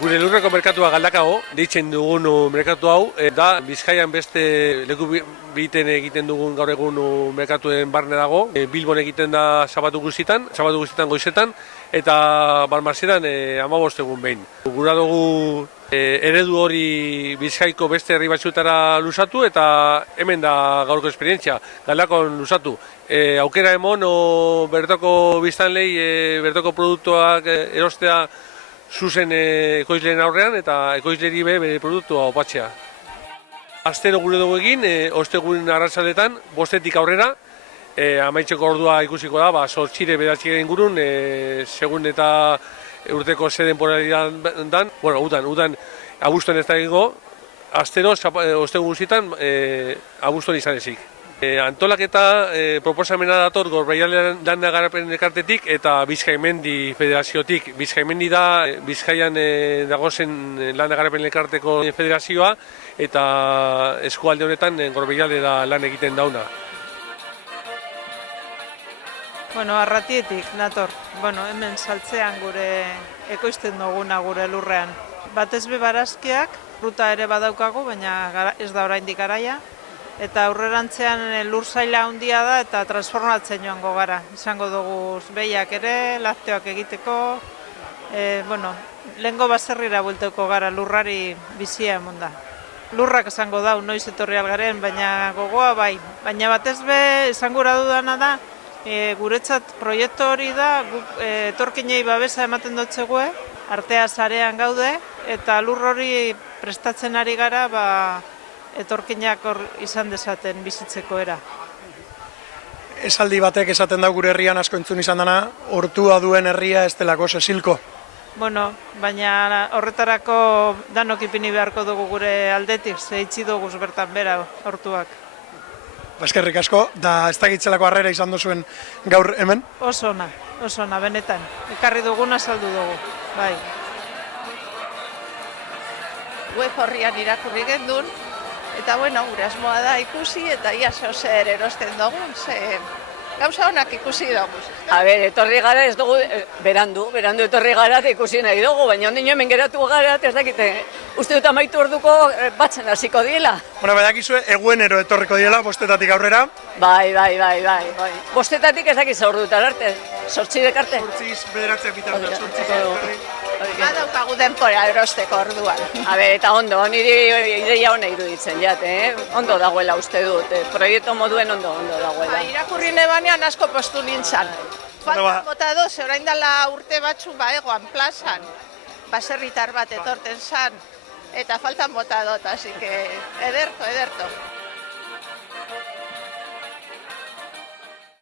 Gure lurreko merkatua Galdakao, deitzen dugun merkatu hau, da Bizkaian beste leku biten egiten dugun gaur egun merkatuen barne dago. Bilbon egiten da sabatu guztietan goizetan, eta Balmaseran 15 egun behin. Gura dugu eredu hori Bizkaiko beste herri batzuetara lusatu, eta hemen da gaurko esperientzia, Galdakon lusatu. Aukera emon bertoko biztanlei, bertoko produktuak erostea zuzen ekoizleen aurrean eta ekoizleri bere produktua opatzea. Astero gure dugu egin, ostegun arratsaletan, 5:00 aurrera, amaitzeko ordua ikusiko da, 8 bederatzi ingurun, segun eta urteko ze denporalitatean dan, udan abuztuan ez da egingo, astero ostegun guztietan abuztuan izan ezik. Antolaketa proposamena dator Gorbeiale Landa Garapen Elkartetik eta Bizkaimendi Federaziotik. Bizkaimendi da Bizkaian dagozen Landa Garapen Elkarteko federazioa eta eskualde honetan Gorbeiale da lan egiten dauna. Arratietik nator. Hemen saltzean gure ekoizten duguna gure lurrean. Batez be barazkiak, ruta ere badaukagu, baina ez da oraindik garaia. Eta aurrerantzean lur zaila handia da eta transformatzen joango gara. Izango dugu behiak ere, lakteoak egiteko. Lehengo baserrira buelteko gara lurrari bizia emon da. Lurrak esango da, noiz etorri algaren, baina gogoa bai. Baina batez be, esango dudana da, guretzat proiektu hori da, etorkinei babesa ematen dutzegue, artea sarean gaude, eta lur hori prestatzen ari gara, etorkinak hor izan dezaten bizitzeko era. Esaldi batek esaten da gure herrian asko entzun izan dana, hortua duen herria ez delako sesilko. Baina horretarako danok ipini beharko dugu gure aldetik, zeitzi dugu bertan bera hortuak. Eskerrik asko, da ez dakitzelako harrera izan duzuen gaur hemen? Oso ona, benetan. Ekarri duguna saldu dugu, bai. Web horrian irakurri gendun, eta gure asmoa da ikusi eta ia zer erosten dugun, gauza honak ikusi dugu. Etorri gara ez dugu, berandu etorri gara eta ikusi nahi dugu, baina ondino hemen geratu gara eta ez dakite, uste dut amaitu orduko batzen hasiko diela. Badakizue, eguenero etorriko diela, 5:00 aurrera. Bai. 5:00 ez dakiz ordutan arte, 8 arte. 8 bederatzeak bitartean, 8 Badaukagu denpora erosteko orduan. Eta ondo, niri ideia hona iruditzen jate, ondo dagoela uste dut, proiektu moduen ondo dagoela. Irakurri nebanean asko postu nintzen. Faltan bota doz, orain dela urte batzu egoan plazan, baserritar bat etorten zan, eta faltan bota dut, así que ederto.